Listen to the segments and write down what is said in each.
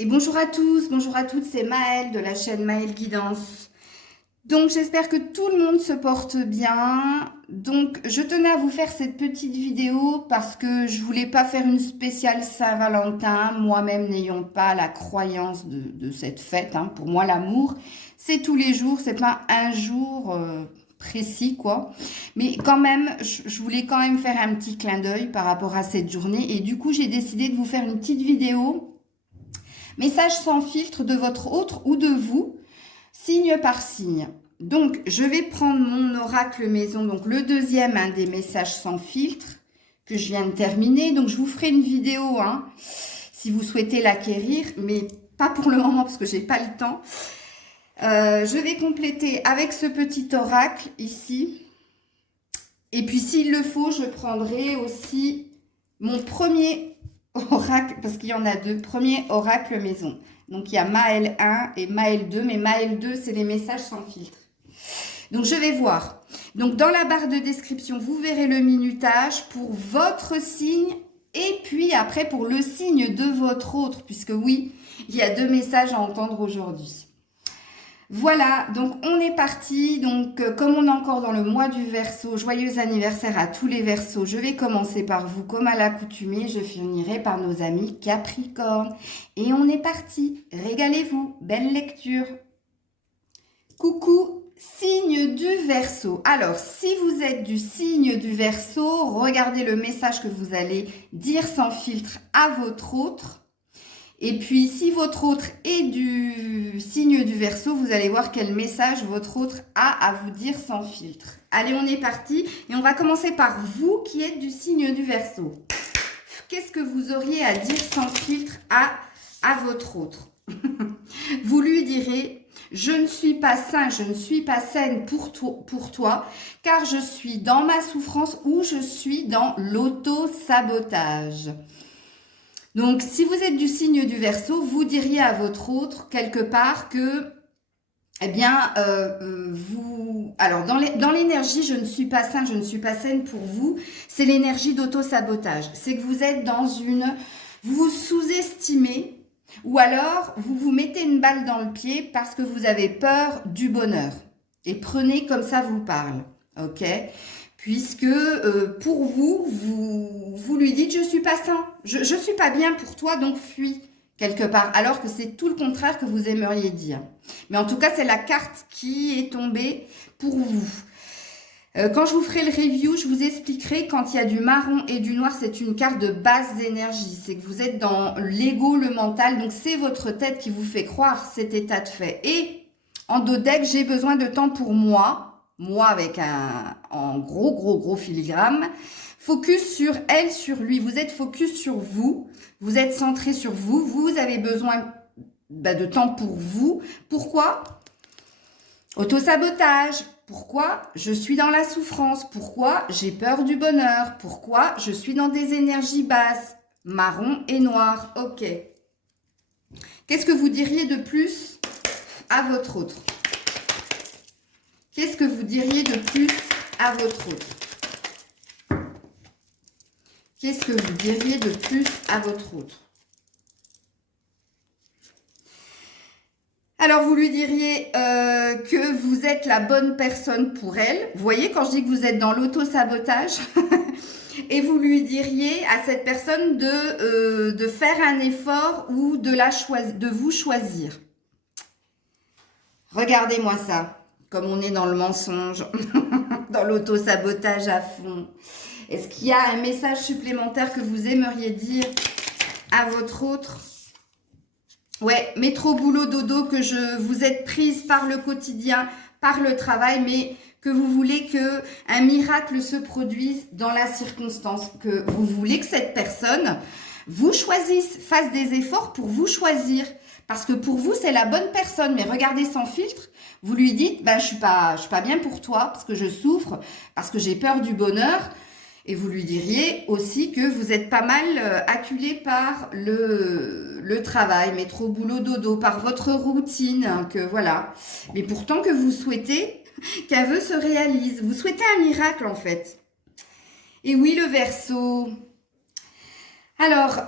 Et bonjour à tous, bonjour à toutes, c'est Maëlle de la chaîne Maëlle Guidance. Donc j'espère que tout le monde se porte bien. Donc je tenais à vous faire cette petite vidéo parce que je voulais pas faire une spéciale Saint-Valentin, moi-même n'ayant pas la croyance de cette fête. Pour moi l'amour, c'est tous les jours, c'est pas un jour précis quoi. Mais quand même, je voulais quand même faire un petit clin d'œil par rapport à cette journée. Et du coup j'ai décidé de vous faire une petite vidéo. Message sans filtre de votre autre ou de vous, signe par signe. Donc, je vais prendre mon oracle maison, donc le deuxième des messages sans filtre que je viens de terminer. Donc, je vous ferai une vidéo si vous souhaitez l'acquérir, mais pas pour le moment parce que j'ai pas le temps. Je vais compléter avec ce petit oracle ici. Et puis, s'il le faut, je prendrai aussi mon premier oracle, parce qu'il y en a deux. Premier oracle maison. Donc, il y a Maëlle 1 et Maëlle 2, mais Maëlle 2, c'est les messages sans filtre. Donc, je vais voir. Donc, dans la barre de description, vous verrez le minutage pour votre signe et puis après pour le signe de votre autre, puisque oui, il y a deux messages à entendre aujourd'hui. Voilà, donc on est parti. Donc comme on est encore dans le mois du Verseau, joyeux anniversaire à tous les Verseaux. Je vais commencer par vous comme à l'accoutumée, je finirai par nos amis Capricorne. Et on est parti, régalez-vous, belle lecture. Coucou, signe du Verseau. Alors si vous êtes du signe du Verseau, regardez le message que vous allez dire sans filtre à votre autre. Et puis, si votre autre est du signe du Verseau, vous allez voir quel message votre autre a à vous dire sans filtre. Allez, on est parti. Et on va commencer par vous qui êtes du signe du Verseau. Qu'est-ce que vous auriez à dire sans filtre à votre autre? Vous lui direz, je ne suis pas sain, je ne suis pas saine pour toi, car je suis dans ma souffrance ou je suis dans l'auto-sabotage. Donc, si vous êtes du signe du Verseau, vous diriez à votre autre quelque part que, alors dans l'énergie, je ne suis pas sain, je ne suis pas saine pour vous, c'est l'énergie d'auto-sabotage. C'est que vous êtes vous vous sous-estimez ou alors vous vous mettez une balle dans le pied parce que vous avez peur du bonheur. Et prenez comme ça vous parle, ok ? Puisque pour vous lui dites je suis pas sain, je suis pas bien pour toi donc fuis quelque part, alors que c'est tout le contraire que vous aimeriez dire. Mais en tout cas c'est la carte qui est tombée pour vous. Quand je vous ferai le review, je vous expliquerai quand il y a du marron et du noir, c'est une carte de basse énergie, c'est que vous êtes dans l'ego, le mental, donc c'est votre tête qui vous fait croire cet état de fait. Et en dos deck, j'ai besoin de temps pour moi avec en gros filigrane, focus sur elle, sur lui. Vous êtes focus sur vous, vous êtes centré sur vous, vous avez besoin de temps pour vous. Pourquoi? Autosabotage. Pourquoi? Je suis dans la souffrance. Pourquoi? J'ai peur du bonheur. Pourquoi? Je suis dans des énergies basses, marron et noir. Ok. Qu'est-ce que vous diriez de plus à votre autre? Qu'est-ce que vous diriez de plus à votre autre? Qu'est-ce que vous diriez de plus à votre autre? Alors, vous lui diriez que vous êtes la bonne personne pour elle. Vous voyez, quand je dis que vous êtes dans l'auto-sabotage, et vous lui diriez à cette personne de faire un effort ou de vous choisir. Regardez-moi ça. Comme on est dans le mensonge, dans l'auto-sabotage à fond. Est-ce qu'il y a un message supplémentaire que vous aimeriez dire à votre autre? Ouais, métro, boulot, dodo, que vous êtes prise par le quotidien, par le travail, mais que vous voulez que un miracle se produise dans la circonstance, que vous voulez que cette personne vous choisisse, fasse des efforts pour vous choisir. Parce que pour vous, c'est la bonne personne. Mais regardez sans filtre, vous lui dites, je suis pas bien pour toi parce que je souffre, parce que j'ai peur du bonheur. Et vous lui diriez aussi que vous êtes pas mal acculé par le travail, métro, boulot, dodo, par votre routine, que voilà. Mais pourtant que vous souhaitez qu'un vœu se réalise. Vous souhaitez un miracle en fait. Et oui, le Verseau. Alors,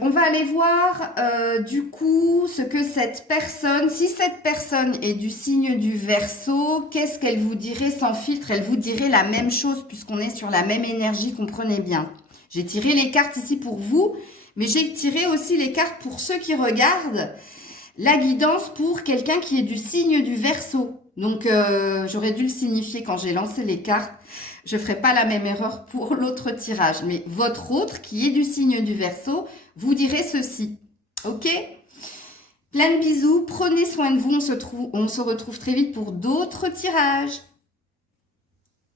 on va aller voir du coup ce que cette personne, si cette personne est du signe du Verseau, qu'est-ce qu'elle vous dirait sans filtre? Elle vous dirait la même chose puisqu'on est sur la même énergie, comprenez bien. J'ai tiré les cartes ici pour vous, mais j'ai tiré aussi les cartes pour ceux qui regardent. La guidance pour quelqu'un qui est du signe du Verseau. Donc, j'aurais dû le signifier quand j'ai lancé les cartes. Je ne ferai pas la même erreur pour l'autre tirage. Mais votre autre, qui est du signe du Verseau, vous direz ceci. Ok? Plein de bisous. Prenez soin de vous. On se retrouve très vite pour d'autres tirages.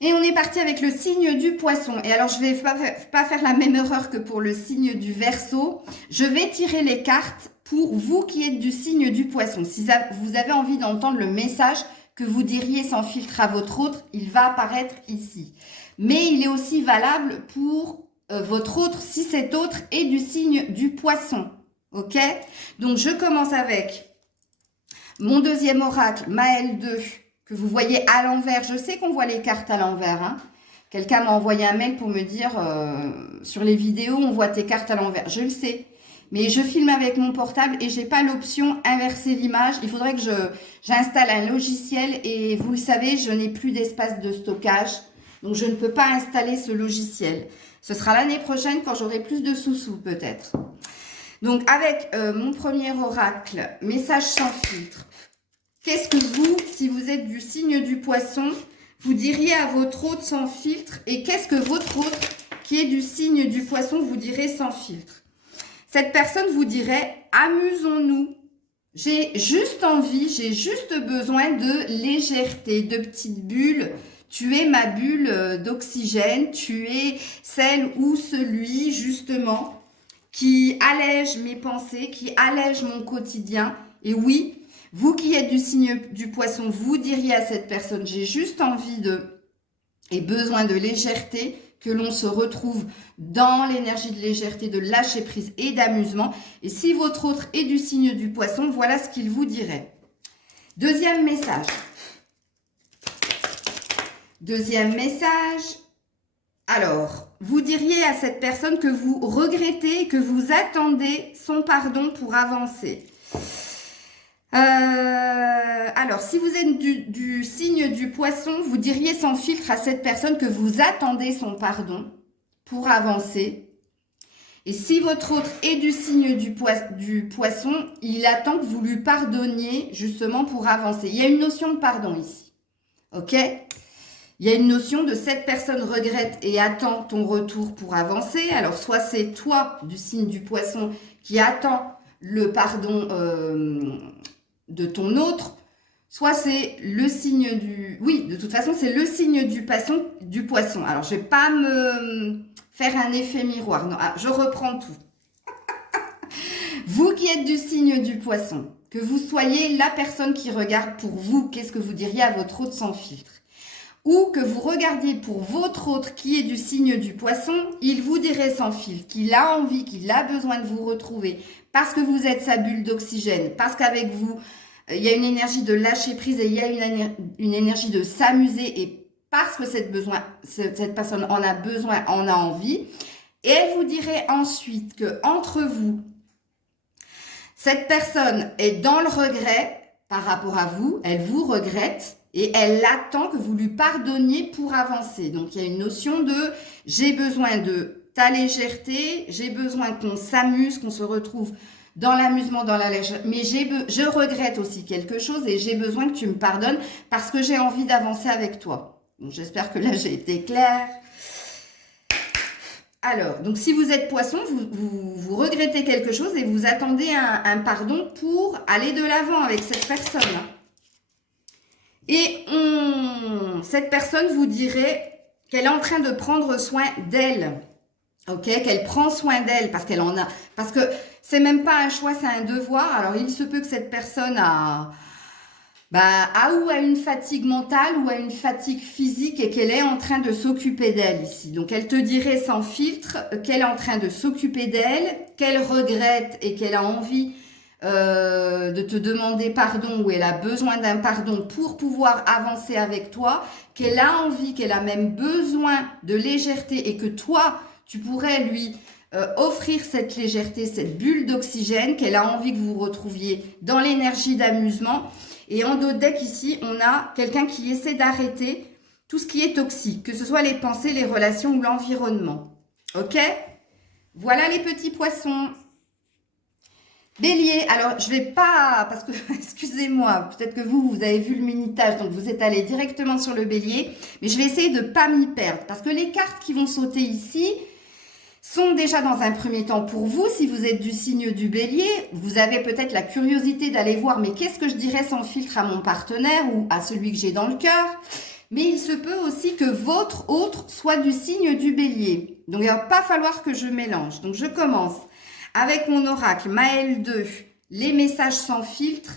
Et on est parti avec le signe du Poisson. Et alors, je ne vais pas faire la même erreur que pour le signe du Verseau. Je vais tirer les cartes pour vous qui êtes du signe du Poisson. Si vous avez envie d'entendre le message que vous diriez sans filtre à votre autre, il va apparaître ici. Mais il est aussi valable pour votre autre si cet autre est du signe du Poisson. Ok? Donc, je commence avec mon deuxième oracle, Maël 2, que vous voyez à l'envers. Je sais qu'on voit les cartes à l'envers. Hein. Quelqu'un m'a envoyé un mail pour me dire sur les vidéos, on voit tes cartes à l'envers. Je le sais. Mais je filme avec mon portable et j'ai pas l'option inverser l'image. Il faudrait que j'installe un logiciel et vous le savez, je n'ai plus d'espace de stockage. Donc, je ne peux pas installer ce logiciel. Ce sera l'année prochaine quand j'aurai plus de sous-sous peut-être. Donc, avec mon premier oracle, message sans filtre. Qu'est-ce que vous, si vous êtes du signe du Poisson, vous diriez à votre autre sans filtre? Et qu'est-ce que votre autre qui est du signe du Poisson vous dirait sans filtre? Cette personne vous dirait, amusons-nous. J'ai juste envie, j'ai juste besoin de légèreté, de petites bulles. Tu es ma bulle d'oxygène, tu es celle ou celui, justement, qui allège mes pensées, qui allège mon quotidien. Et oui, vous qui êtes du signe du Poisson, vous diriez à cette personne, j'ai juste envie et besoin de légèreté, que l'on se retrouve dans l'énergie de légèreté, de lâcher prise et d'amusement. Et si votre autre est du signe du Poisson, voilà ce qu'il vous dirait. Deuxième message. Deuxième message. Alors, vous diriez à cette personne que vous regrettez, que vous attendez son pardon pour avancer. Alors, si vous êtes du signe du Poisson, vous diriez sans filtre à cette personne que vous attendez son pardon pour avancer. Et si votre autre est du signe du Poisson, il attend que vous lui pardonniez justement pour avancer. Il y a une notion de pardon ici. Ok? Il y a une notion de cette personne regrette et attend ton retour pour avancer. Alors, soit c'est toi du signe du Poisson qui attend le pardon de ton autre, soit c'est le signe du... Oui, de toute façon, c'est le signe du Poisson. Alors, je vais pas me faire un effet miroir. Non, je reprends tout. Vous qui êtes du signe du Poisson, que vous soyez la personne qui regarde pour vous, qu'est-ce que vous diriez à votre autre sans filtre? Ou que vous regardiez pour votre autre qui est du signe du Poisson, il vous dirait sans filtre qu'il a envie, qu'il a besoin de vous retrouver parce que vous êtes sa bulle d'oxygène, parce qu'avec vous, il y a une énergie de lâcher prise et il y a une énergie de s'amuser et parce que cette personne en a besoin, en a envie. Et elle vous dirait ensuite que entre vous, cette personne est dans le regret par rapport à vous, elle vous regrette. Et elle attend que vous lui pardonniez pour avancer. Donc, il y a une notion de « j'ai besoin de ta légèreté, j'ai besoin qu'on s'amuse, qu'on se retrouve dans l'amusement, dans la légèreté. Mais je regrette aussi quelque chose et j'ai besoin que tu me pardonnes parce que j'ai envie d'avancer avec toi. » Donc, j'espère que là, j'ai été claire. Alors, donc si vous êtes Poisson, vous regrettez quelque chose et vous attendez un pardon pour aller de l'avant avec cette personne. Et cette personne vous dirait qu'elle est en train de prendre soin d'elle. Ok, qu'elle prend soin d'elle parce qu'elle en a. Parce que c'est même pas un choix, c'est un devoir. Alors, il se peut que cette personne a ou à une fatigue mentale ou à une fatigue physique et qu'elle est en train de s'occuper d'elle ici. Donc, elle te dirait sans filtre qu'elle est en train de s'occuper d'elle, qu'elle regrette et qu'elle a envie de te demander pardon ou elle a besoin d'un pardon pour pouvoir avancer avec toi, qu'elle a envie, qu'elle a même besoin de légèreté et que toi, tu pourrais lui offrir cette légèreté, cette bulle d'oxygène, qu'elle a envie que vous vous retrouviez dans l'énergie d'amusement. Et en dos de deck ici, on a quelqu'un qui essaie d'arrêter tout ce qui est toxique, que ce soit les pensées, les relations ou l'environnement. Ok? Voilà les petits poissons. Bélier, alors je vais pas, parce que, excusez-moi, peut-être que vous avez vu le minutage, donc vous êtes allé directement sur le bélier, mais je vais essayer de pas m'y perdre, parce que les cartes qui vont sauter ici sont déjà dans un premier temps pour vous. Si vous êtes du signe du bélier, vous avez peut-être la curiosité d'aller voir, mais qu'est-ce que je dirais sans filtre à mon partenaire ou à celui que j'ai dans le cœur? Mais il se peut aussi que votre autre soit du signe du bélier. Donc, il ne va pas falloir que je mélange. Donc, je commence avec mon oracle Maëlle 2, les messages sans filtre,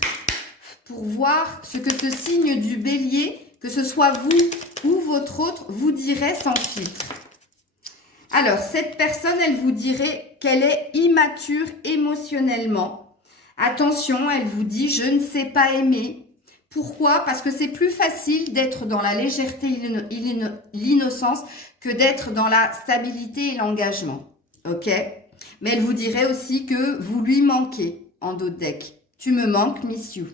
pour voir ce que ce signe du bélier, que ce soit vous ou votre autre, vous dirait sans filtre. Alors, cette personne, elle vous dirait qu'elle est immature émotionnellement. Attention, elle vous dit « je ne sais pas aimer ». Pourquoi? Parce que c'est plus facile d'être dans la légèreté et l'innocence que d'être dans la stabilité et l'engagement. Ok? Mais elle vous dirait aussi que vous lui manquez en dos de deck. Tu me manques, miss you.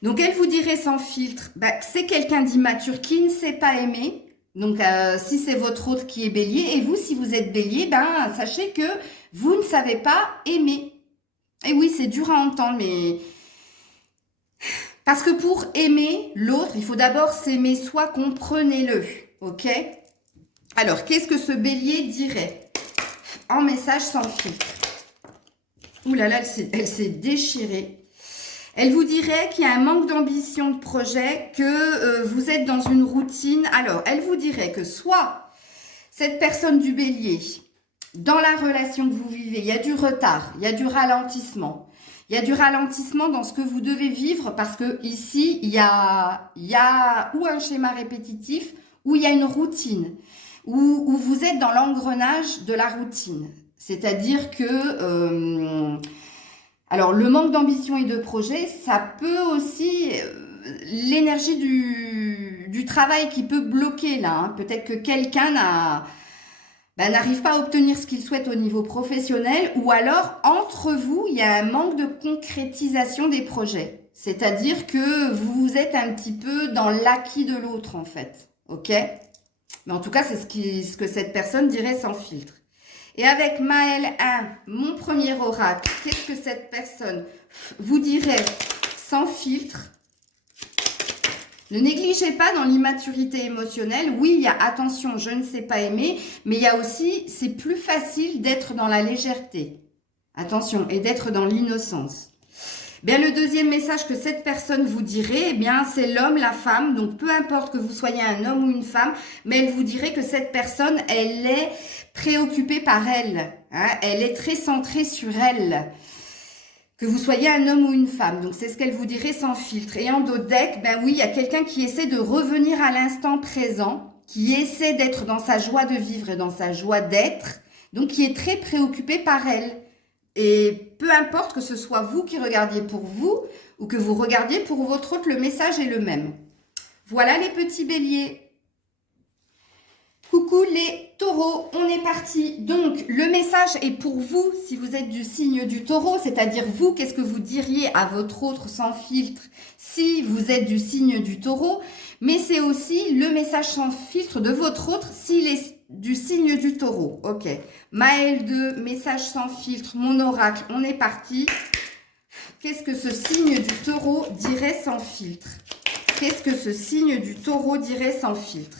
Donc, elle vous dirait sans filtre, c'est quelqu'un d'immature qui ne sait pas aimer. Donc, si c'est votre autre qui est bélier, et vous, si vous êtes bélier, sachez que vous ne savez pas aimer. Et oui, c'est dur à entendre, mais... Parce que pour aimer l'autre, il faut d'abord s'aimer soi, comprenez-le, ok? Alors, qu'est-ce que ce bélier dirait en message sans filtre? Ouh là là, elle s'est déchirée. Elle vous dirait qu'il y a un manque d'ambition de projet, que vous êtes dans une routine. Alors, elle vous dirait que soit cette personne du bélier, dans la relation que vous vivez, il y a du retard, il y a du ralentissement. Il y a du ralentissement dans ce que vous devez vivre parce que ici, il y a ou un schéma répétitif ou il y a une routine, où vous êtes dans l'engrenage de la routine. C'est-à-dire que... alors, le manque d'ambition et de projet, ça peut aussi... l'énergie du travail qui peut bloquer là. Hein. Peut-être que quelqu'un n'arrive pas à obtenir ce qu'il souhaite au niveau professionnel, ou alors, entre vous, il y a un manque de concrétisation des projets. C'est-à-dire que vous êtes un petit peu dans l'acquis de l'autre, en fait. Ok? Mais en tout cas, c'est ce que cette personne dirait sans filtre. Et avec Maëlle 1, mon premier oracle, qu'est-ce que cette personne vous dirait sans filtre? Ne négligez pas dans l'immaturité émotionnelle. Oui, il y a attention, je ne sais pas aimer, mais il y a aussi, c'est plus facile d'être dans la légèreté. Attention, et d'être dans l'innocence. Bien, le deuxième message que cette personne vous dirait, eh bien, c'est l'homme, la femme. Donc, peu importe que vous soyez un homme ou une femme, mais elle vous dirait que cette personne, elle est préoccupée par elle. Hein, elle est très centrée sur elle. Que vous soyez un homme ou une femme. Donc, c'est ce qu'elle vous dirait sans filtre. Et en dos de deck, ben oui, il y a quelqu'un qui essaie de revenir à l'instant présent, qui essaie d'être dans sa joie de vivre et dans sa joie d'être, donc qui est très préoccupé par elle. Et peu importe que ce soit vous qui regardiez pour vous ou que vous regardiez pour votre autre, le message est le même. Voilà les petits béliers. Coucou les taureaux, on est parti. Donc, le message est pour vous, si vous êtes du signe du taureau, c'est-à-dire vous, qu'est-ce que vous diriez à votre autre sans filtre si vous êtes du signe du taureau, mais c'est aussi le message sans filtre de votre autre s'il est du signe du taureau. Ok, Maëlle 2, message sans filtre, mon oracle, on est parti. Qu'est-ce que ce signe du taureau dirait sans filtre? Qu'est-ce que ce signe du taureau dirait sans filtre?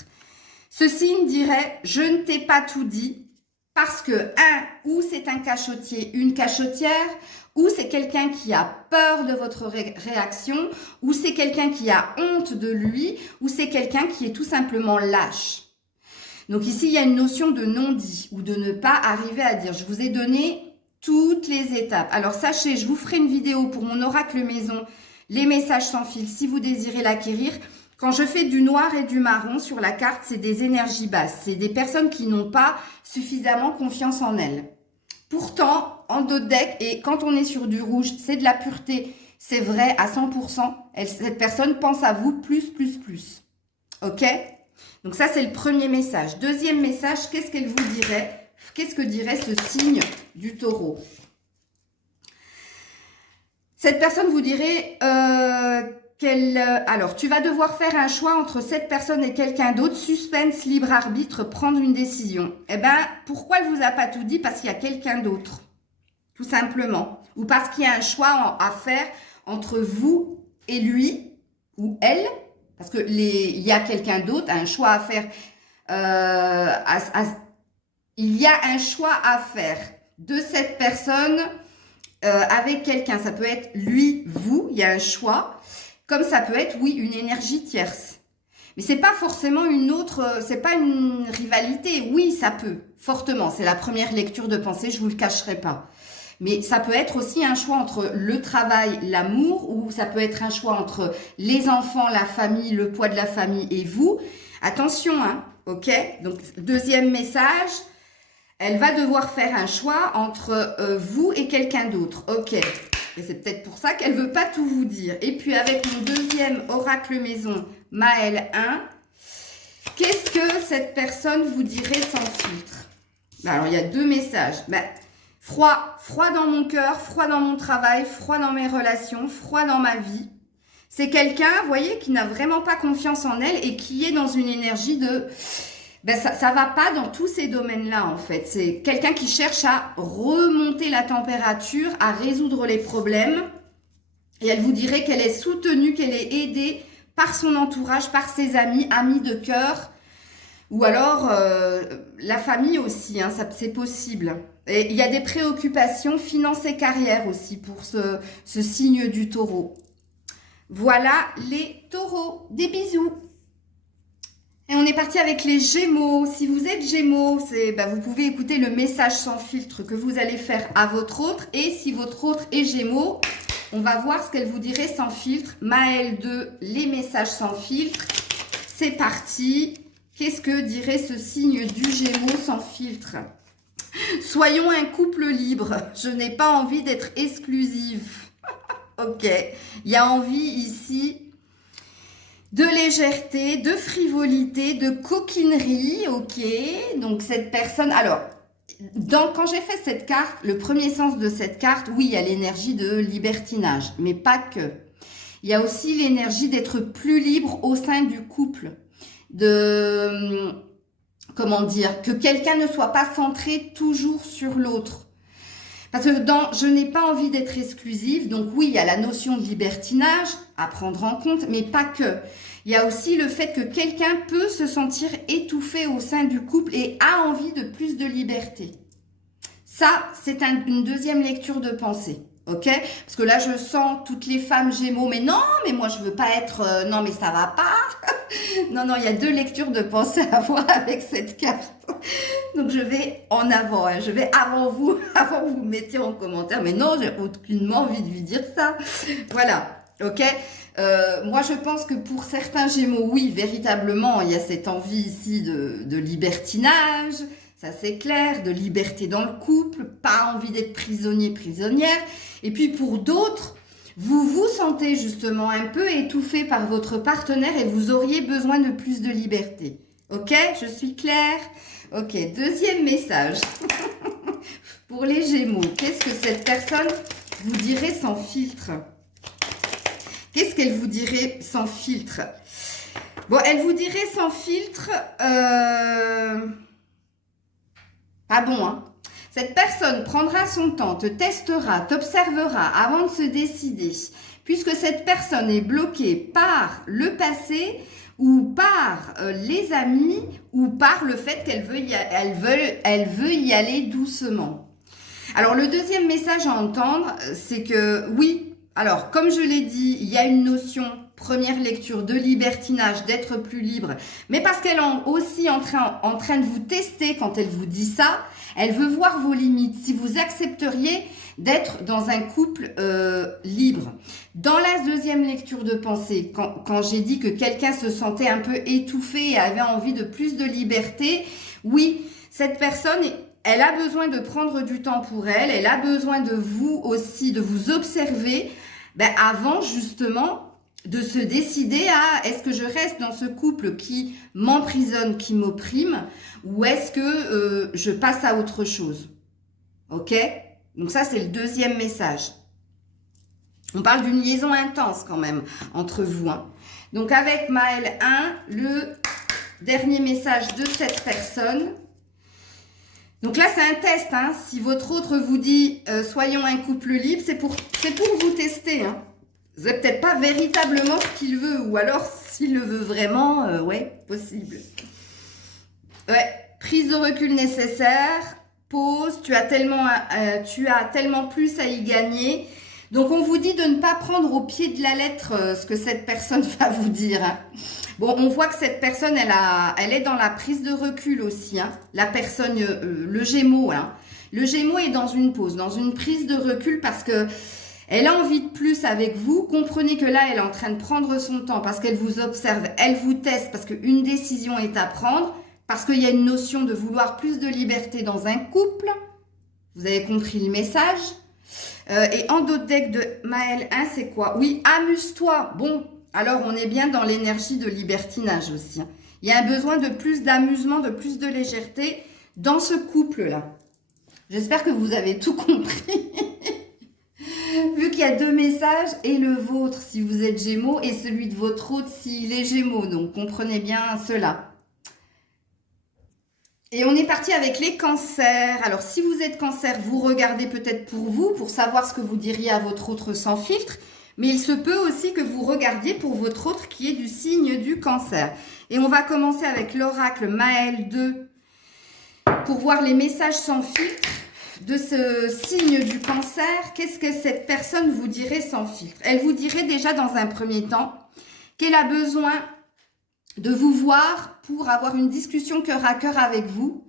Ce signe dirait « je ne t'ai pas tout dit » parce que, ou c'est un cachotier, une cachotière, ou c'est quelqu'un qui a peur de votre réaction, ou c'est quelqu'un qui a honte de lui, ou c'est quelqu'un qui est tout simplement lâche. Donc ici, il y a une notion de non-dit ou de ne pas arriver à dire. Je vous ai donné toutes les étapes. Alors sachez, je vous ferai une vidéo pour mon oracle maison, les messages sans fil, si vous désirez l'acquérir. Quand je fais du noir et du marron sur la carte, c'est des énergies basses. C'est des personnes qui n'ont pas suffisamment confiance en elles. Pourtant, en dos de deck, et quand on est sur du rouge, c'est de la pureté. C'est vrai à 100%. Cette personne pense à vous plus. Ok? Donc ça, c'est le premier message. Deuxième message, qu'est-ce qu'elle vous dirait qu'est-ce que dirait ce signe du taureau? Cette personne vous dirait alors, tu vas devoir faire un choix entre cette personne et quelqu'un d'autre, suspense, libre arbitre, prendre une décision. Eh ben, pourquoi elle vous a pas tout dit? Parce qu'il y a quelqu'un d'autre, tout simplement. Ou parce qu'il y a un choix à faire entre vous et lui ou elle, parce que il y a quelqu'un d'autre, un choix à faire. Il y a un choix à faire de cette personne avec quelqu'un. Ça peut être lui, vous, il y a un choix. Comme ça peut être, oui, une énergie tierce. Mais c'est pas forcément c'est pas une rivalité. Oui, ça peut, fortement. C'est la première lecture de pensée, je vous le cacherai pas. Mais ça peut être aussi un choix entre le travail, l'amour, ou ça peut être un choix entre les enfants, la famille, le poids de la famille et vous. Attention, hein, ok? Donc, deuxième message, elle va devoir faire un choix entre vous et quelqu'un d'autre. Ok. Et c'est peut-être pour ça qu'elle veut pas tout vous dire. Et puis, avec mon deuxième oracle maison, Maël 1, qu'est-ce que cette personne vous dirait sans filtre? Alors, il y a deux messages. Froid dans mon cœur, froid dans mon travail, froid dans mes relations, froid dans ma vie. C'est quelqu'un, vous voyez, qui n'a vraiment pas confiance en elle et qui est dans une énergie de... ça va pas dans tous ces domaines-là, en fait. C'est quelqu'un qui cherche à remonter la température, à résoudre les problèmes. Et elle vous dirait qu'elle est soutenue, qu'elle est aidée par son entourage, par ses amis de cœur. Ou alors, la famille aussi, hein, c'est possible. Et il y a des préoccupations, finances et carrière aussi pour ce signe du taureau. Voilà les taureaux. Des bisous. Et on est parti avec les Gémeaux. Si vous êtes Gémeaux, vous pouvez écouter le message sans filtre que vous allez faire à votre autre. Et si votre autre est Gémeaux, on va voir ce qu'elle vous dirait sans filtre. Maël 2, les messages sans filtre. C'est parti. Qu'est-ce que dirait ce signe du Gémeaux sans filtre? Soyons un couple libre. Je n'ai pas envie d'être exclusive. Ok. Il y a envie ici de légèreté, de frivolité, de coquinerie. Ok. Donc cette personne... Alors, quand j'ai fait cette carte, le premier sens de cette carte, oui, il y a l'énergie de libertinage. Mais pas que. Il y a aussi l'énergie d'être plus libre au sein du couple. Comment dire, que quelqu'un ne soit pas centré toujours sur l'autre. Parce que je n'ai pas envie d'être exclusive, donc oui, il y a la notion de libertinage à prendre en compte, mais pas que. Il y a aussi le fait que quelqu'un peut se sentir étouffé au sein du couple et a envie de plus de liberté. Ça, c'est une deuxième lecture de pensée. Ok? Parce que là, je sens toutes les femmes Gémeaux, mais non, mais moi, je veux pas être... non, mais ça va pas. Non, il y a deux lectures de pensée à voir avec cette carte. Donc, je vais en avant. Hein. Je vais avant vous vous mettiez en commentaire. Mais non, j'ai aucunement envie de lui dire ça. Voilà. Ok? Moi, je pense que pour certains Gémeaux, oui, véritablement, il y a cette envie ici de libertinage. Ça, c'est clair, de liberté dans le couple, pas envie d'être prisonnier, prisonnière. Et puis pour d'autres, vous vous sentez justement un peu étouffé par votre partenaire et vous auriez besoin de plus de liberté. Ok, je suis claire? Ok, deuxième message. Pour les Gémeaux, qu'est-ce que cette personne vous dirait sans filtre? Qu'est-ce qu'elle vous dirait sans filtre? Bon, elle vous dirait sans filtre... Ah bon, hein? Cette personne prendra son temps, te testera, t'observera avant de se décider. Puisque cette personne est bloquée par le passé ou par les amis ou par le fait qu'elle veut y aller doucement. Alors, le deuxième message à entendre, c'est que oui, alors comme je l'ai dit, il y a une notion... Première lecture de libertinage, d'être plus libre, mais parce qu'elle est aussi en train de vous tester quand elle vous dit ça, elle veut voir vos limites, si vous accepteriez d'être dans un couple libre. Dans la deuxième lecture de pensée, quand j'ai dit que quelqu'un se sentait un peu étouffé et avait envie de plus de liberté, oui, cette personne... Elle a besoin de prendre du temps pour elle, elle a besoin de vous aussi, de vous observer avant justement de se décider à est-ce que je reste dans ce couple qui m'emprisonne, qui m'opprime, ou est-ce que je passe à autre chose. Ok? Donc ça, c'est le deuxième message. On parle d'une liaison intense quand même entre vous. Hein. Donc avec Maël 1, le dernier message de cette personne. Donc là, c'est un test. Hein. Si votre autre vous dit soyons un couple libre, c'est pour vous tester. Hein. Vous n'avez peut-être pas véritablement ce qu'il veut, ou alors s'il le veut vraiment, ouais, possible. Ouais, prise de recul nécessaire, pause, tu as tellement plus à y gagner. Donc on vous dit de ne pas prendre au pied de la lettre ce que cette personne va vous dire. Hein. Bon, on voit que cette personne, elle est dans la prise de recul aussi. Hein. La personne, le Gémeaux, hein. Le Gémeaux est dans une pause, dans une prise de recul parce que elle a envie de plus avec vous. Comprenez que là, elle est en train de prendre son temps parce qu'elle vous observe, elle vous teste parce qu'une décision est à prendre, parce qu'il y a une notion de vouloir plus de liberté dans un couple. Vous avez compris le message. Et en d'autres decks de Maël 1, c'est quoi? Oui, amuse-toi. Bon, alors on est bien dans l'énergie de libertinage aussi. Hein. Il y a un besoin de plus d'amusement, de plus de légèreté dans ce couple-là. J'espère que vous avez tout compris. Vu qu'il y a deux messages, et le vôtre si vous êtes Gémeaux, et celui de votre autre s'il est Gémeaux. Donc, comprenez bien cela. Et on est parti avec les cancers. Alors, si vous êtes cancer, vous regardez peut-être pour vous, pour savoir ce que vous diriez à votre autre sans filtre. Mais il se peut aussi que vous regardiez pour votre autre qui est du signe du cancer. Et on va commencer avec l'oracle Maël 2 pour voir les messages sans filtre de ce signe du cancer. Qu'est-ce que cette personne vous dirait sans filtre? Elle vous dirait déjà dans un premier temps qu'elle a besoin de vous voir pour avoir une discussion cœur à cœur avec vous,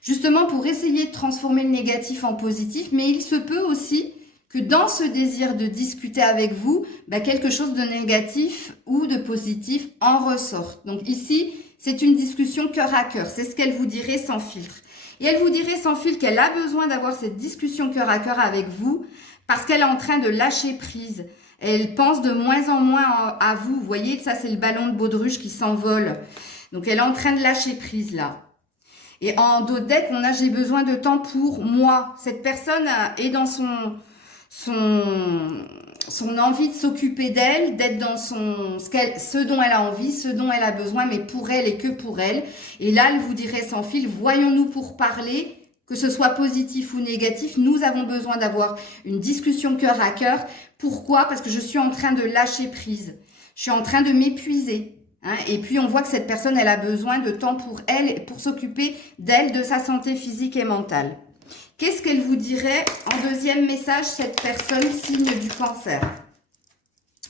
justement pour essayer de transformer le négatif en positif, mais il se peut aussi que dans ce désir de discuter avec vous, quelque chose de négatif ou de positif en ressorte. Donc ici, c'est une discussion cœur à cœur, c'est ce qu'elle vous dirait sans filtre. Et elle vous dirait sans filtre qu'elle a besoin d'avoir cette discussion cœur à cœur avec vous parce qu'elle est en train de lâcher prise. Elle pense de moins en moins à vous. Vous voyez, ça c'est le ballon de baudruche qui s'envole. Donc elle est en train de lâcher prise là. Et en d'autres decks, on a j'ai besoin de temps pour moi. Cette personne est dans son envie de s'occuper d'elle, d'être dans ce dont elle a envie, ce dont elle a besoin, mais pour elle et que pour elle. Et là, elle vous dirait sans fil, voyons-nous pour parler, que ce soit positif ou négatif, nous avons besoin d'avoir une discussion cœur à cœur. Pourquoi? Parce que je suis en train de lâcher prise. Je suis en train de m'épuiser. Hein, et puis, on voit que cette personne, elle a besoin de temps pour elle, pour s'occuper d'elle, de sa santé physique et mentale. Qu'est-ce qu'elle vous dirait en deuxième message, cette personne, signe du cancer?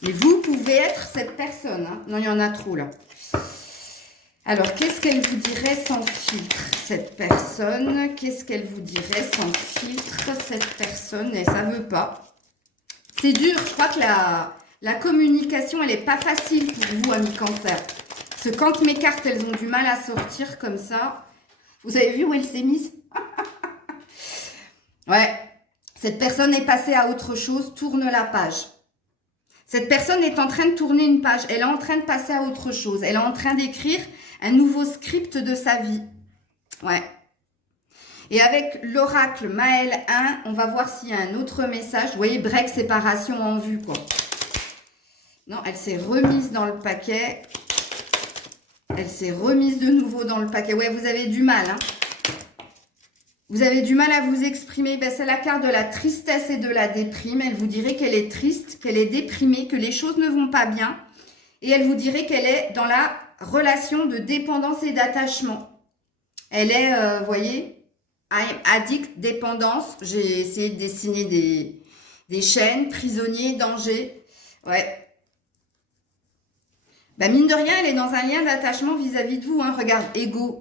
Et vous pouvez être cette personne. Hein. Non, il y en a trop là. Alors, qu'est-ce qu'elle vous dirait sans filtre, cette personne? Qu'est-ce qu'elle vous dirait sans filtre, cette personne? Et ça ne veut pas. C'est dur. Je crois que la communication, elle n'est pas facile pour vous, amis cancer. Parce que quand mes cartes, elles ont du mal à sortir comme ça, vous avez vu où elle s'est mise? Ouais, cette personne est passée à autre chose, tourne la page. Cette personne est en train de tourner une page, elle est en train de passer à autre chose. Elle est en train d'écrire un nouveau script de sa vie. Ouais. Et avec l'oracle Maël 1, on va voir s'il y a un autre message. Vous voyez, break, séparation en vue, quoi. Non, elle s'est remise dans le paquet. Elle s'est remise de nouveau dans le paquet. Ouais, vous avez du mal, hein. Vous avez du mal à vous exprimer. C'est la carte de la tristesse et de la déprime. Elle vous dirait qu'elle est triste, qu'elle est déprimée, que les choses ne vont pas bien. Et elle vous dirait qu'elle est dans la relation de dépendance et d'attachement. Elle est, vous voyez, addict, dépendance. J'ai essayé de dessiner des chaînes, prisonnier, danger. Ouais. Mine de rien, elle est dans un lien d'attachement vis-à-vis de vous. Hein. Regarde,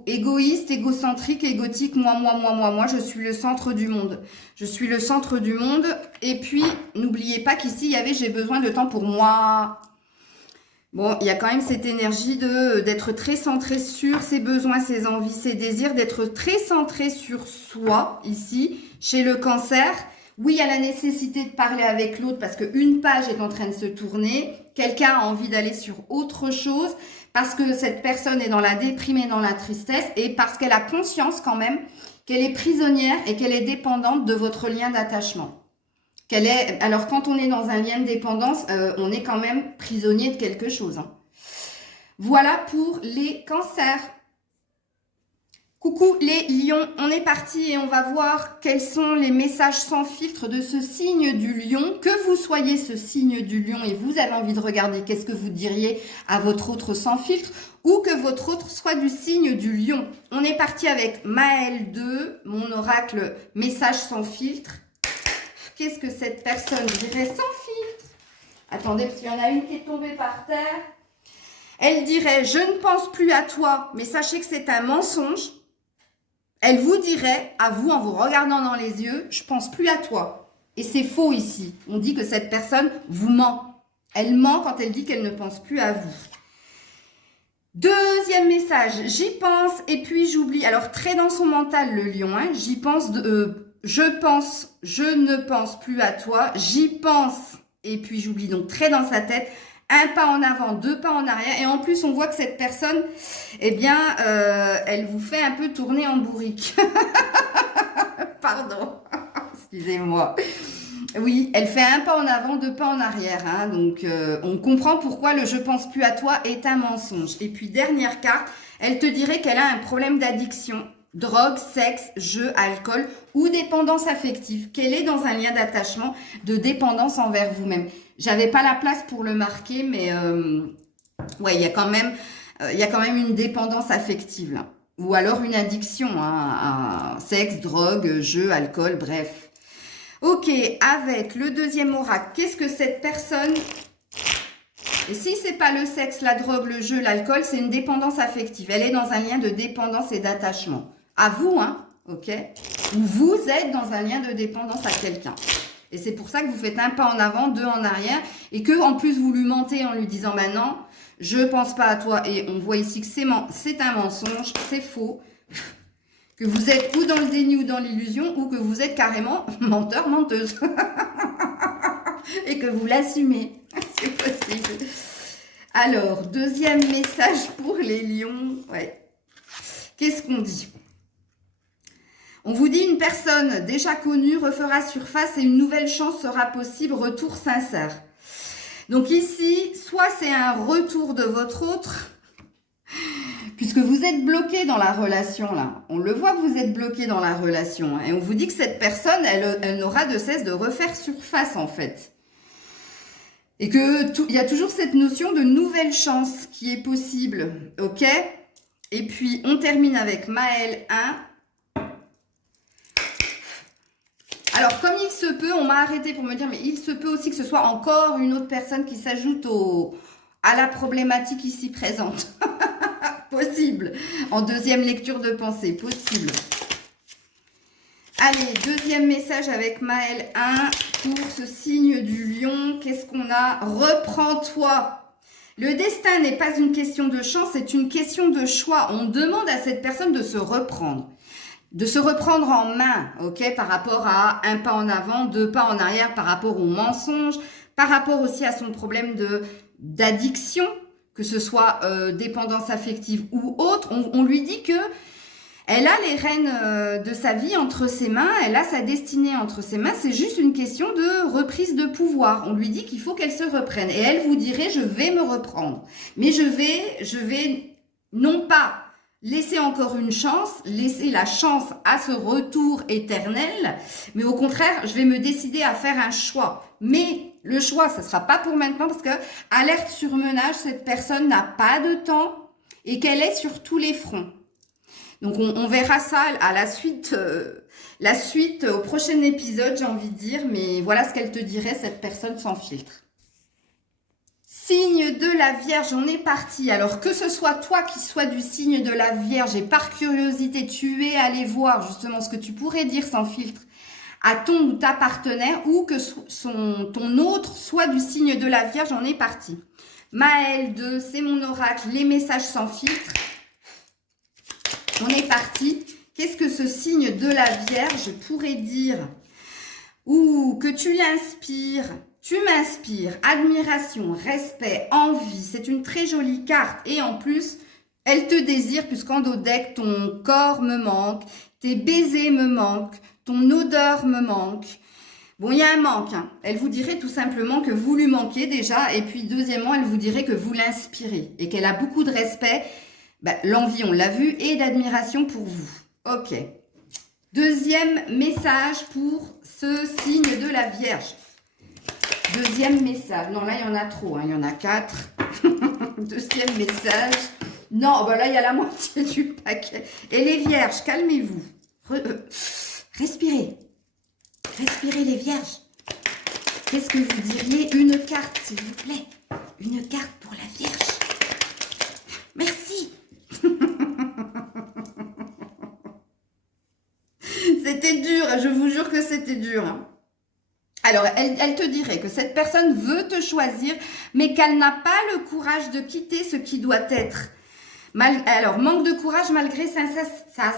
égoïste, égocentrique, égotique, moi, je suis le centre du monde. Je suis le centre du monde. Et puis, n'oubliez pas qu'ici, il y avait « j'ai besoin de temps pour moi ». Bon, il y a quand même cette énergie d'être très centré sur ses besoins, ses envies, ses désirs, d'être très centré sur soi, ici, chez le cancer. Oui, il y a la nécessité de parler avec l'autre parce qu'une page est en train de se tourner. Quelqu'un a envie d'aller sur autre chose parce que cette personne est dans la déprime et dans la tristesse et parce qu'elle a conscience quand même qu'elle est prisonnière et qu'elle est dépendante de votre lien d'attachement. Alors, quand on est dans un lien de dépendance, on est quand même prisonnier de quelque chose. Hein. Voilà pour les cancers. Coucou les lions, on est parti et on va voir quels sont les messages sans filtre de ce signe du lion. Que vous soyez ce signe du lion et vous avez envie de regarder qu'est-ce que vous diriez à votre autre sans filtre ou que votre autre soit du signe du lion. On est parti avec Maëlle 2, mon oracle message sans filtre. Qu'est-ce que cette personne dirait sans filtre? Attendez, parce qu'il y en a une qui est tombée par terre. Elle dirait « Je ne pense plus à toi, mais sachez que c'est un mensonge ». Elle vous dirait, à vous, en vous regardant dans les yeux, « Je pense plus à toi ». Et c'est faux ici. On dit que cette personne vous ment. Elle ment quand elle dit qu'elle ne pense plus à vous. Deuxième message, j'y pense et puis j'oublie. Alors, très dans son mental, le lion, hein, j'y pense, je pense, je ne pense plus à toi, j'y pense et puis j'oublie. Donc, très dans sa tête. Un pas en avant, deux pas en arrière. Et en plus, on voit que cette personne, eh bien, elle vous fait un peu tourner en bourrique. Pardon. Excusez-moi. Oui, elle fait un pas en avant, deux pas en arrière. Hein. Donc, on comprend pourquoi le « je pense plus à toi » est un mensonge. Et puis, dernière carte, elle te dirait qu'elle a un problème d'addiction. Drogue, sexe, jeu, alcool ou dépendance affective. Qu'elle est dans un lien d'attachement, de dépendance envers vous-même. J'avais pas la place pour le marquer, mais ouais, il y a quand même une dépendance affective là. Ou alors une addiction à sexe, drogue, jeu, alcool, bref. Ok, avec le deuxième oracle, qu'est-ce que cette personne... Et si c'est pas le sexe, la drogue, le jeu, l'alcool, c'est une dépendance affective. Elle est dans un lien de dépendance et d'attachement. À vous, hein, ok? Ou vous êtes dans un lien de dépendance à quelqu'un. Et c'est pour ça que vous faites un pas en avant, deux en arrière. Et que en plus, vous lui mentez en lui disant, bah non, je pense pas à toi. Et on voit ici que c'est un mensonge, c'est faux. Que vous êtes ou dans le déni ou dans l'illusion, ou que vous êtes carrément menteur, menteuse. Et que vous l'assumez. C'est possible. Alors, deuxième message pour les lions. Ouais. Qu'est-ce qu'on dit? On vous dit une personne déjà connue refera surface et une nouvelle chance sera possible, retour sincère. Donc ici, soit c'est un retour de votre autre, puisque vous êtes bloqué dans la relation là. On le voit que vous êtes bloqué dans la relation. Hein, et on vous dit que cette personne, elle n'aura de cesse de refaire surface en fait. Et qu'il y a toujours cette notion de nouvelle chance qui est possible. Ok? Et puis, on termine avec Maëlle 1. Alors, comme il se peut, on m'a arrêté pour me dire, mais il se peut aussi que ce soit encore une autre personne qui s'ajoute à la problématique ici présente. Possible. En deuxième lecture de pensée. Possible. Allez, deuxième message avec Maëlle 1 pour ce signe du lion. Qu'est-ce qu'on a? Reprends-toi. Le destin n'est pas une question de chance, c'est une question de choix. On demande à cette personne de se reprendre. De se reprendre en main, ok, par rapport à un pas en avant, deux pas en arrière, par rapport au mensonge, par rapport aussi à son problème d'addiction, que ce soit dépendance affective ou autre. On lui dit que elle a les rênes de sa vie entre ses mains, elle a sa destinée entre ses mains, c'est juste une question de reprise de pouvoir. On lui dit qu'il faut qu'elle se reprenne. Et elle vous dirait, je vais me reprendre. Mais je vais non pas laisser encore une chance, laisser la chance à ce retour éternel, mais au contraire, je vais me décider à faire un choix. Mais le choix, ce ne sera pas pour maintenant parce que, alerte surmenage, cette personne n'a pas de temps et qu'elle est sur tous les fronts. Donc, on verra ça à la suite au prochain épisode, j'ai envie de dire. Mais voilà ce qu'elle te dirait, cette personne sans filtre. Signe de la Vierge, on est parti. Alors, que ce soit toi qui sois du signe de la Vierge et par curiosité, tu es allé voir justement ce que tu pourrais dire sans filtre à ton ou ta partenaire ou que ton autre soit du signe de la Vierge, on est parti. Maëlle 2, c'est mon oracle, les messages sans filtre. On est parti. Qu'est-ce que ce signe de la Vierge pourrait dire? ou que tu l'inspires. Tu m'inspires, admiration, respect, envie. C'est une très jolie carte. Et en plus, elle te désire puisqu'en dos de deck, ton corps me manque, tes baisers me manquent, ton odeur me manque. Bon, il y a un manque. Hein. Elle vous dirait tout simplement que vous lui manquez déjà. Et puis, deuxièmement, elle vous dirait que vous l'inspirez et qu'elle a beaucoup de respect. Ben, l'envie, on l'a vu, et d'admiration pour vous. Ok. Deuxième message pour ce signe de la Vierge. Deuxième message. Non, là, il y en a trop. Hein. Il y en a 4. Deuxième message. Non, ben là, il y a la moitié du paquet. Et les Vierges, calmez-vous. Respirez. Respirez les Vierges. Qu'est-ce que vous diriez? Une carte, s'il vous plaît. Une carte pour la Vierge. Merci. C'était dur, je vous jure que c'était dur. Hein. Alors, elle te dirait que cette personne veut te choisir, mais qu'elle n'a pas le courage de quitter ce qui doit être. Alors, manque de courage malgré sa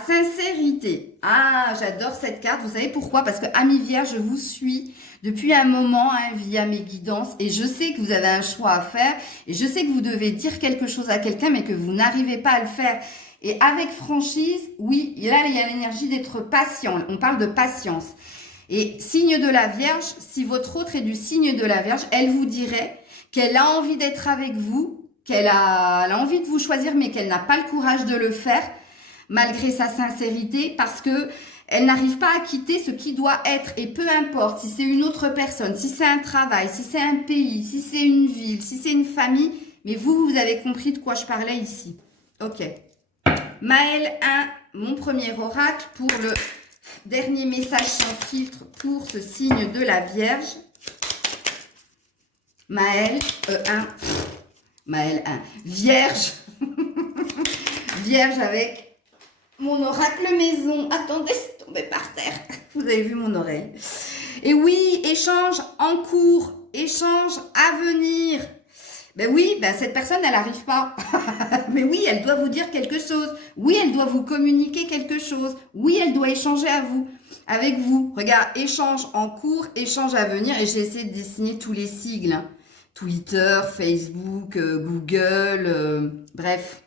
sincérité. Ah, j'adore cette carte. Vous savez pourquoi? Parce que, Amis Vierge, je vous suis depuis un moment hein, via mes guidances et je sais que vous avez un choix à faire et je sais que vous devez dire quelque chose à quelqu'un mais que vous n'arrivez pas à le faire. Et avec franchise, oui, là, il y a l'énergie d'être patient. On parle de patience. Et signe de la Vierge, si votre autre est du signe de la Vierge, elle vous dirait qu'elle a envie d'être avec vous, qu'elle a envie de vous choisir, mais qu'elle n'a pas le courage de le faire, malgré sa sincérité, parce que elle n'arrive pas à quitter ce qui doit être. Et peu importe si c'est une autre personne, si c'est un travail, si c'est un pays, si c'est une ville, si c'est une famille, mais vous avez compris de quoi je parlais ici. Ok. Maëlle 1, mon premier oracle pour le dernier message sans filtre pour ce signe de la Vierge. Maëlle 1. Maëlle 1. Vierge. Vierge avec mon oracle maison. Attendez, c'est tombé par terre. Vous avez vu mon oreille. Et oui, échange en cours. Échange à venir. Ben oui, ben cette personne, elle n'arrive pas. Mais oui, elle doit vous dire quelque chose. Oui, elle doit vous communiquer quelque chose. Oui, elle doit échanger avec vous. Regarde, échange en cours, échange à venir. Et j'ai essayé de dessiner tous les sigles. Hein. Twitter, Facebook, Google, bref.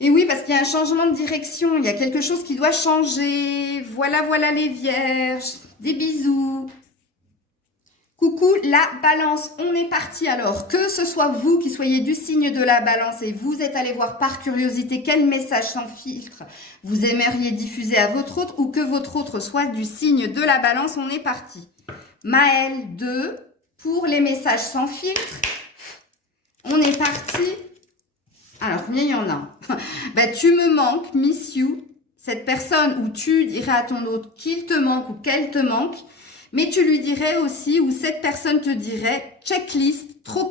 Et oui, parce qu'il y a un changement de direction. Il y a quelque chose qui doit changer. Voilà, voilà les Vierges. Des bisous. Coucou la Balance, on est parti alors. Que ce soit vous qui soyez du signe de la Balance et vous êtes allé voir par curiosité quel message sans filtre vous aimeriez diffuser à votre autre ou que votre autre soit du signe de la Balance, on est parti. Maëlle 2 pour les messages sans filtre. On est parti. Alors, combien il y en a? Ben, tu me manques, miss you. Cette personne où tu dirais à ton autre qu'il te manque ou qu'elle te manque. Mais tu lui dirais aussi, ou cette personne te dirait, checklist, trop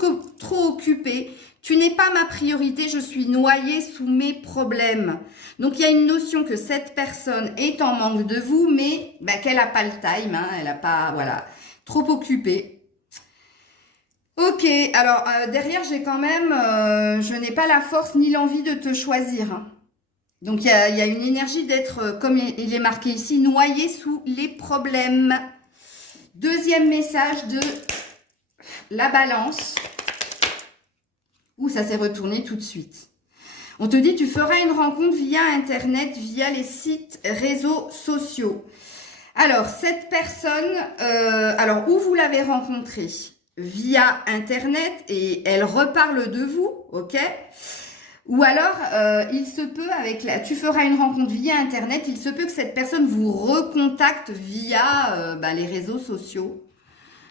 occupé, tu n'es pas ma priorité, je suis noyée sous mes problèmes. Donc, il y a une notion que cette personne est en manque de vous, mais ben, qu'elle n'a pas le time, hein, elle n'a pas, voilà, trop occupée. Ok, alors derrière, j'ai quand même, je n'ai pas la force ni l'envie de te choisir. Hein. Donc, il y a une énergie d'être, comme il est marqué ici, noyé sous les problèmes. Deuxième message de la Balance. Ouh, ça s'est retourné tout de suite. On te dit, tu feras une rencontre via Internet, via les sites réseaux sociaux. Alors, cette personne, alors où vous l'avez rencontrée? Via Internet et elle reparle de vous, ok? Ou alors, il se peut tu feras une rencontre via Internet, il se peut que cette personne vous recontacte via les réseaux sociaux.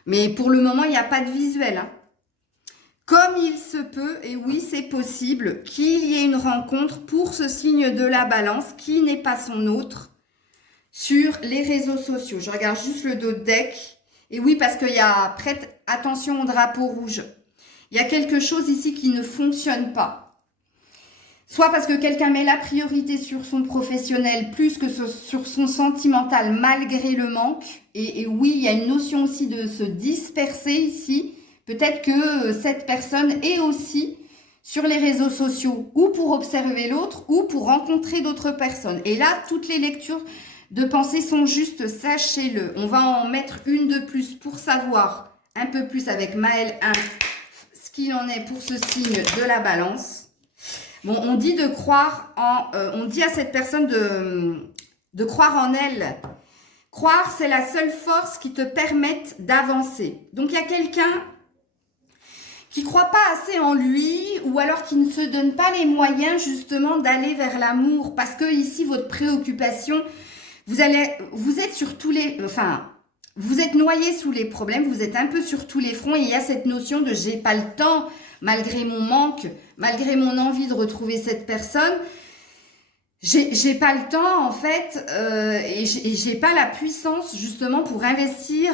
Mais pour le moment, il n'y a pas de visuel. Hein. Comme il se peut, et oui, c'est possible, qu'il y ait une rencontre pour ce signe de la Balance qui n'est pas son autre sur les réseaux sociaux. Je regarde juste le dos de deck. Et oui, parce qu'il y a, prête attention au drapeau rouge. Il y a quelque chose ici qui ne fonctionne pas. Soit parce que quelqu'un met la priorité sur son professionnel plus que sur son sentimental malgré le manque. Et oui, il y a une notion aussi de se disperser ici. Peut-être que cette personne est aussi sur les réseaux sociaux ou pour observer l'autre ou pour rencontrer d'autres personnes. Et là, toutes les lectures de pensées sont justes, sachez-le. On va en mettre une de plus pour savoir un peu plus avec Maëlle 1 ce qu'il en est pour ce signe de la balance. Bon, on dit de croire en... on dit à cette personne de croire en elle. Croire, c'est la seule force qui te permette d'avancer. Donc, il y a quelqu'un qui ne croit pas assez en lui ou alors qui ne se donne pas les moyens justement d'aller vers l'amour. Parce que ici, votre préoccupation, vous êtes sur tous les... Enfin, vous êtes noyé sous les problèmes, vous êtes un peu sur tous les fronts et il y a cette notion de j'ai pas le temps, malgré mon manque, malgré mon envie de retrouver cette personne. J'ai pas le temps en fait et j'ai pas la puissance justement pour investir,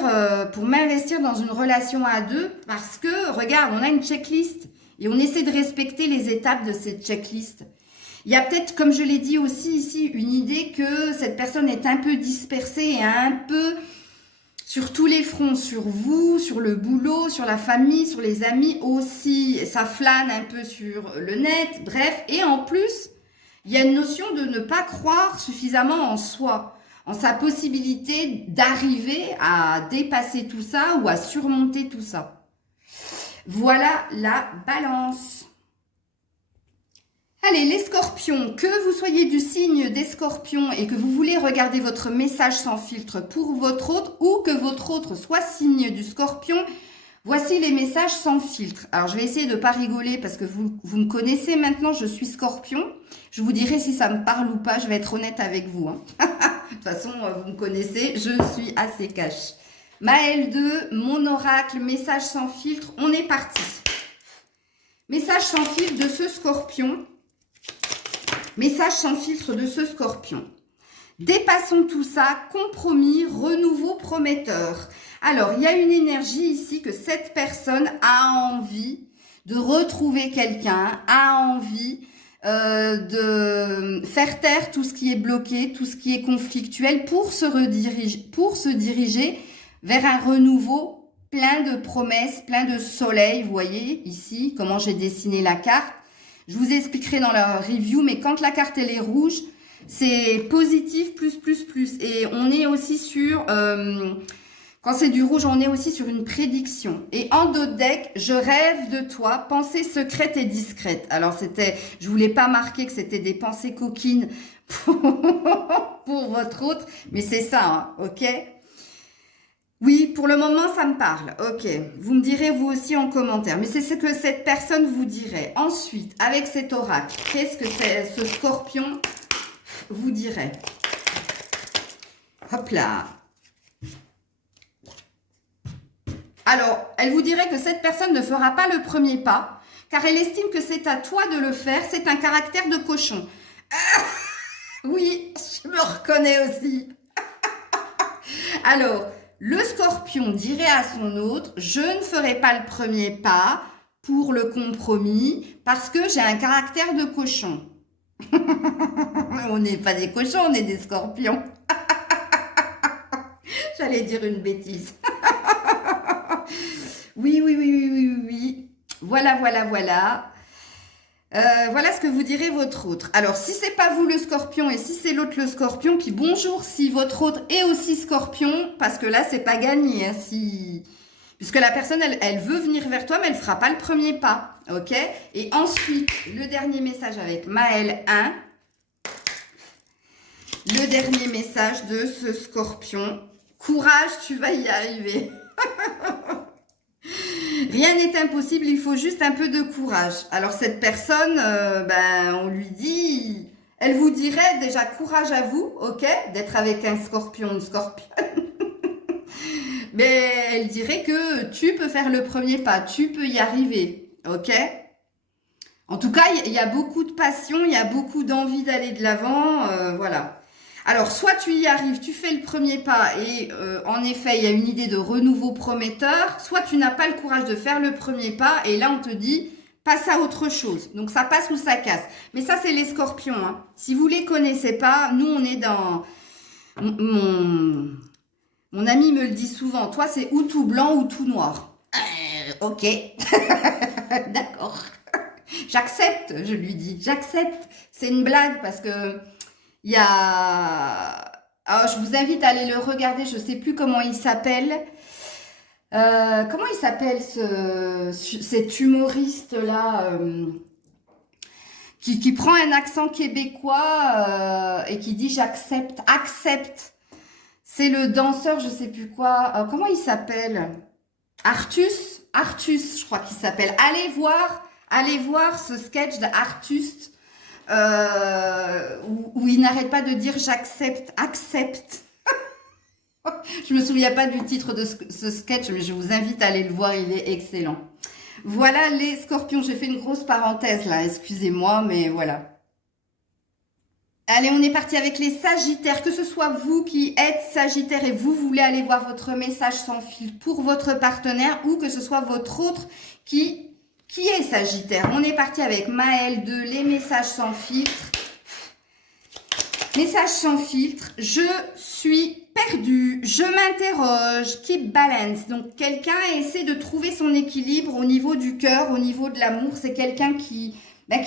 pour m'investir dans une relation à deux parce que regarde, on a une checklist et on essaie de respecter les étapes de cette checklist. Il y a peut-être, comme je l'ai dit aussi ici, une idée que cette personne est un peu dispersée et un peu sur tous les fronts, sur vous, sur le boulot, sur la famille, sur les amis aussi. Ça flâne un peu sur le net, bref, et en plus... il y a une notion de ne pas croire suffisamment en soi, en sa possibilité d'arriver à dépasser tout ça ou à surmonter tout ça. Voilà la balance. Allez, les scorpions, que vous soyez du signe des scorpions et que vous voulez regarder votre message sans filtre pour votre autre ou que votre autre soit signe du scorpion, voici les messages sans filtre. Alors, je vais essayer de ne pas rigoler parce que vous me connaissez maintenant, je suis scorpion. Je vous dirai si ça me parle ou pas, je vais être honnête avec vous. Hein. De toute façon, vous me connaissez, je suis assez cash. Maëlle 2, mon oracle, message sans filtre, on est parti. Message sans filtre de ce scorpion. Message sans filtre de ce scorpion. Dépassons tout ça, compromis, renouveau prometteur. Alors, il y a une énergie ici que cette personne a envie de retrouver quelqu'un, a envie de faire taire tout ce qui est bloqué, tout ce qui est conflictuel pour se diriger vers un renouveau plein de promesses, plein de soleil. Vous voyez ici comment j'ai dessiné la carte. Je vous expliquerai dans la review, mais quand la carte elle est rouge, c'est positif plus. Et on est aussi sur... quand c'est du rouge, on est aussi sur une prédiction. Et en dos de deck, je rêve de toi, pensée secrète et discrète. Alors, je voulais pas marquer que c'était des pensées coquines pour votre autre, mais c'est ça, hein, ok? Oui, pour le moment, ça me parle. Ok, vous me direz vous aussi en commentaire. Mais c'est ce que cette personne vous dirait. Ensuite, avec cet oracle, qu'est-ce que ce scorpion vous dirait? Hop là. Alors, elle vous dirait que cette personne ne fera pas le premier pas, car elle estime que c'est à toi de le faire. C'est un caractère de cochon. Oui, je me reconnais aussi. Alors, le scorpion dirait à son autre, je ne ferai pas le premier pas pour le compromis, parce que j'ai un caractère de cochon. On n'est pas des cochons, on est des scorpions. J'allais dire une bêtise. Oui. Voilà. Voilà ce que vous direz votre autre. Alors, si c'est pas vous le scorpion et si c'est l'autre le scorpion, puis bonjour si votre autre est aussi scorpion, parce que là, c'est pas gagné. Hein, puisque la personne, elle veut venir vers toi, mais elle fera pas le premier pas. Ok? Et ensuite, le dernier message avec Maëlle 1. Le dernier message de ce scorpion. Courage, tu vas y arriver. Rien n'est impossible, il faut juste un peu de courage. Alors cette personne, on lui dit, elle vous dirait déjà courage à vous, ok, d'être avec un scorpion, une scorpionne. Mais elle dirait que tu peux faire le premier pas, tu peux y arriver, ok. En tout cas, il y a beaucoup de passion, il y a beaucoup d'envie d'aller de l'avant, voilà. Alors, soit tu y arrives, tu fais le premier pas et en effet, il y a une idée de renouveau prometteur, soit tu n'as pas le courage de faire le premier pas et là, on te dit, passe à autre chose. Donc, ça passe ou ça casse. Mais ça, c'est les scorpions. Hein. Si vous les connaissez pas, nous, on est dans... Mon ami me le dit souvent, toi, c'est ou tout blanc ou tout noir. Ok, d'accord. J'accepte, je lui dis, j'accepte. C'est une blague parce que... il y a... Alors, je vous invite à aller le regarder. Je ne sais plus comment il s'appelle. Comment il s'appelle cet humoriste-là qui prend un accent québécois et qui dit j'accepte, accepte. C'est le danseur, je sais plus quoi. Comment il s'appelle? Artus, je crois qu'il s'appelle. Allez voir ce sketch d'Artus où il n'arrête pas de dire j'accepte, accepte. Je me souviens pas du titre de ce sketch, mais je vous invite à aller le voir, il est excellent. Voilà les scorpions, j'ai fait une grosse parenthèse là, excusez-moi, mais voilà. Allez, on est parti avec les sagittaires, que ce soit vous qui êtes sagittaire et vous voulez aller voir votre message sans fil pour votre partenaire ou que ce soit votre autre qui est sagittaire. On est parti avec Maëlle de les messages sans filtre. Message sans filtre, je suis perdue, je m'interroge, keep balance. Donc, quelqu'un essaie de trouver son équilibre au niveau du cœur, au niveau de l'amour. C'est quelqu'un qui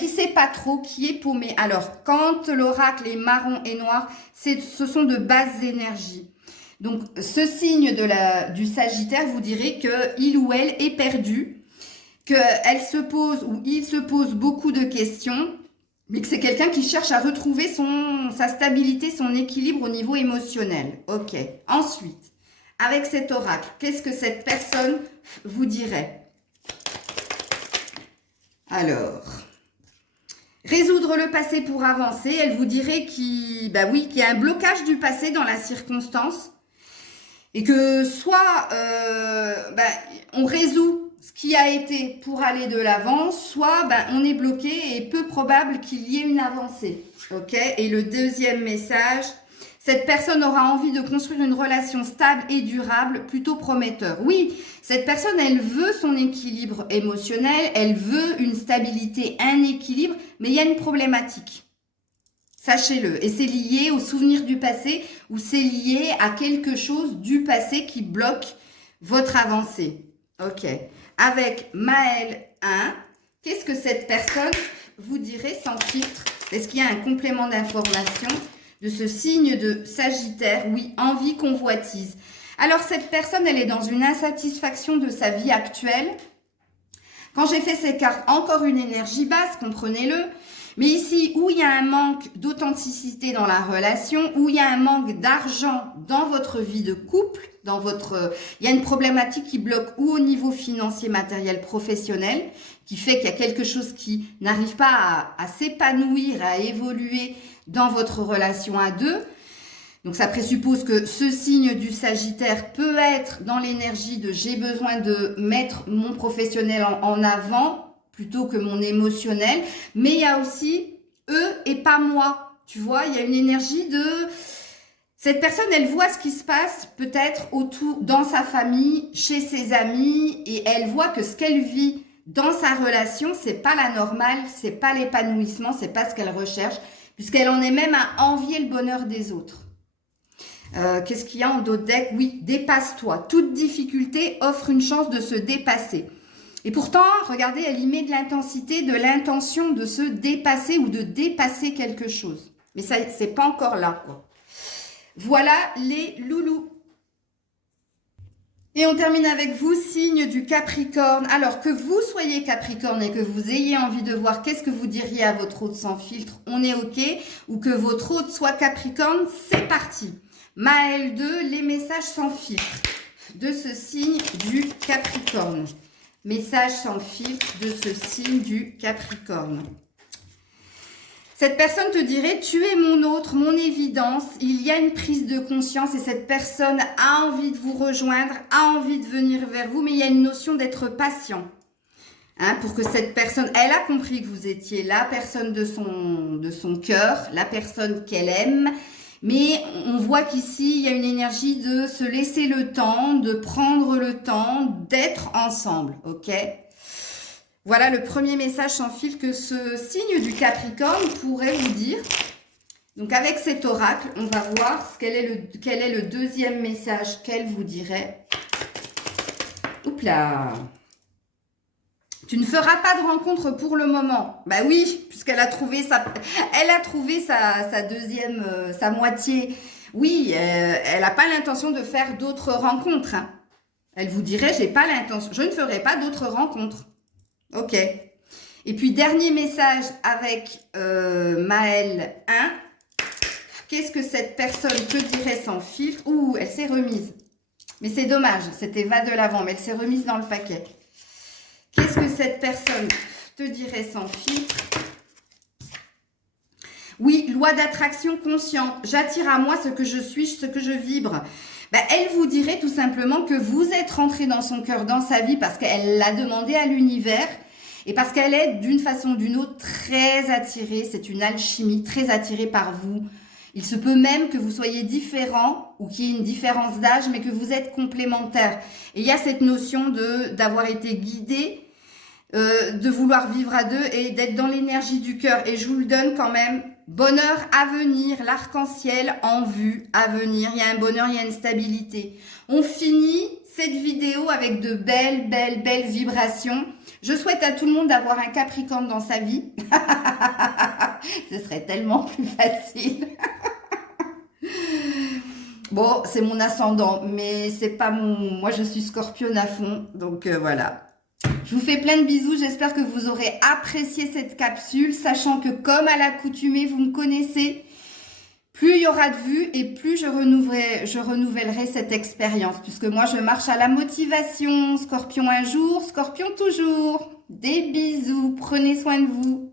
sait pas trop, qui est paumé. Alors, quand l'oracle est marron et noir, ce sont de basses énergies. Donc, ce signe du Sagittaire vous dirait qu'il ou elle est perdu, qu'elle se pose ou il se pose beaucoup de questions, mais que c'est quelqu'un qui cherche à retrouver sa stabilité, son équilibre au niveau émotionnel. Ok. Ensuite, avec cet oracle, qu'est-ce que cette personne vous dirait? Alors, résoudre le passé pour avancer. Elle vous dirait qu'il y a un blocage du passé dans la circonstance et que soit on résout ce qui a été pour aller de l'avant, soit on est bloqué et peu probable qu'il y ait une avancée. Ok. Et le deuxième message, cette personne aura envie de construire une relation stable et durable, plutôt prometteur. Oui, cette personne, elle veut son équilibre émotionnel, elle veut une stabilité, un équilibre, mais il y a une problématique. Sachez-le. Et c'est lié au souvenir du passé ou c'est lié à quelque chose du passé qui bloque votre avancée. Ok. Avec Maëlle 1, qu'est-ce que cette personne vous dirait sans filtre? Est-ce qu'il y a un complément d'information de ce signe de Sagittaire? Oui, envie, convoitise. Alors, cette personne, elle est dans une insatisfaction de sa vie actuelle. Quand j'ai fait ces cartes, encore une énergie basse, comprenez-le. Mais ici, où il y a un manque d'authenticité dans la relation, où il y a un manque d'argent dans votre vie de couple, il y a une problématique qui bloque ou au niveau financier, matériel, professionnel, qui fait qu'il y a quelque chose qui n'arrive pas à s'épanouir, à évoluer dans votre relation à deux. Donc, ça présuppose que ce signe du Sagittaire peut être dans l'énergie de j'ai besoin de mettre mon professionnel en avant plutôt que mon émotionnel. Mais il y a aussi eux et pas moi. Tu vois, il y a une énergie de... Cette personne, elle voit ce qui se passe peut-être autour, dans sa famille, chez ses amis, et elle voit que ce qu'elle vit dans sa relation, c'est pas la normale, c'est pas l'épanouissement, c'est pas ce qu'elle recherche, puisqu'elle en est même à envier le bonheur des autres. Qu'est-ce qu'il y a en dos de deck? Oui, dépasse-toi. Toute difficulté offre une chance de se dépasser. Et pourtant, regardez, elle y met de l'intensité, de l'intention de se dépasser ou de dépasser quelque chose. Mais ça, c'est pas encore là, quoi. Voilà les loulous. Et on termine avec vous, signe du Capricorne. Alors, que vous soyez Capricorne et que vous ayez envie de voir qu'est-ce que vous diriez à votre hôte sans filtre, on est OK. Ou que votre hôte soit Capricorne, c'est parti. Maëlle 2, les messages sans filtre de ce signe du Capricorne. Message sans filtre de ce signe du Capricorne. Cette personne te dirait, tu es mon autre, mon évidence, il y a une prise de conscience et cette personne a envie de vous rejoindre, a envie de venir vers vous, mais il y a une notion d'être patient. Hein, pour que cette personne, elle a compris que vous étiez la personne de son cœur, la personne qu'elle aime, mais on voit qu'ici, il y a une énergie de se laisser le temps, de prendre le temps, d'être ensemble, ok ? Voilà le premier message sans fil que ce signe du Capricorne pourrait vous dire. Donc avec cet oracle, on va voir quel est le deuxième message qu'elle vous dirait. Oups là. Tu ne feras pas de rencontre pour le moment. Bah oui, puisqu'elle a trouvé sa deuxième, sa moitié Oui, elle n'a pas l'intention de faire d'autres rencontres, hein. Elle vous dirait, j'ai pas l'intention, je ne ferai pas d'autres rencontres. Ok. Et puis, dernier message avec Maëlle 1. Qu'est-ce que cette personne te dirait sans filtre? Ouh, elle s'est remise. Mais c'est dommage, c'était va de l'avant, mais elle s'est remise dans le paquet. Qu'est-ce que cette personne te dirait sans filtre? Oui, loi d'attraction consciente. J'attire à moi ce que je suis, ce que je vibre. Ben, elle vous dirait tout simplement que vous êtes rentré dans son cœur, dans sa vie, parce qu'elle l'a demandé à l'univers et parce qu'elle est d'une façon ou d'une autre très attirée. C'est une alchimie, très attirée par vous. Il se peut même que vous soyez différents ou qu'il y ait une différence d'âge, mais que vous êtes complémentaires. Et il y a cette notion d'avoir été guidé, de vouloir vivre à deux et d'être dans l'énergie du cœur. Et je vous le donne quand même. Bonheur à venir, l'arc-en-ciel en vue à venir. Il y a un bonheur, il y a une stabilité. On finit cette vidéo avec de belles, belles, belles vibrations. Je souhaite à tout le monde d'avoir un Capricorne dans sa vie. Ce serait tellement plus facile. Bon, c'est mon ascendant, mais c'est pas mon... Moi, je suis Scorpion à fond, donc voilà. Je vous fais plein de bisous, j'espère que vous aurez apprécié cette capsule, sachant que comme à l'accoutumée, vous me connaissez, plus il y aura de vues et plus je renouvellerai cette expérience, puisque moi je marche à la motivation, Scorpion un jour, Scorpion toujours. Des bisous, prenez soin de vous.